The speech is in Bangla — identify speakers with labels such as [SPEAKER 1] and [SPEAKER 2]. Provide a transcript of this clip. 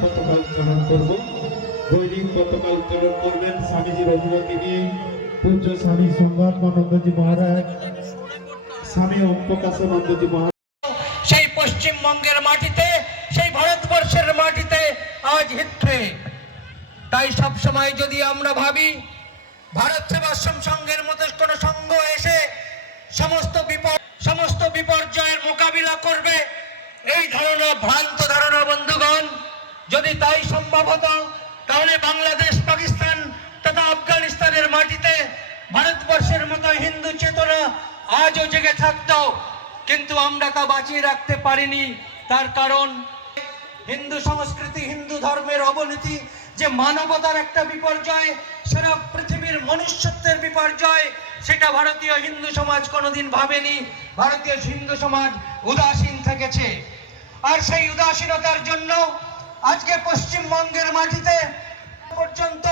[SPEAKER 1] পতাকা উত্তোলন করব। বৈদিক পতাকা উত্তোলন করবেন স্বামীজির অনুমতি নিয়ে পূজ্য স্বামী সংঘাত্মানন্দজি মহারাজ, স্বামী ওম প্রকাশানন্দজি মহারাজ।
[SPEAKER 2] সেই পশ্চিমবঙ্গের মাটিতে, সেই ভারতবর্ষের মাটিতে আজ হিচ্ছে তাই সব সময় যদি আমরা ভাবি, ভারত সেবাশ্রম সংঘের মতো কোন সংঘ এসে সমস্ত বিপদ সমস্ত বিপর্যয়ের মোকাবিলা করবে, এই ধারণা, ভ্রান্ত ধারণা বন্ধুগণ যদি তাই সম্ভব হতো, তাহলে বাংলাদেশ, পাকিস্তান তথা আফগানিস্তানের মাটিতে ভারতবর্ষের মতো হিন্দু চেতনা আজও জেগে থাকত। কিন্তু আমরা তা বাঁচিয়ে রাখতে পারিনি। তার কারণ, হিন্দু সংস্কৃতি, হিন্দু ধর্মের অবনতি, যে মানবতার একটা বিপর্যয়, সারা পৃথিবীর মনুষ্যত্বের বিপর্যয়, সেটা ভারতীয় হিন্দু সমাজ কোনোদিন ভাবেনি। ভারতীয় হিন্দু সমাজ উদাসীন থেকেছে। আর সেই উদাসীনতার জন্য আজকে পশ্চিমবঙ্গের মাটিতে পর্যন্ত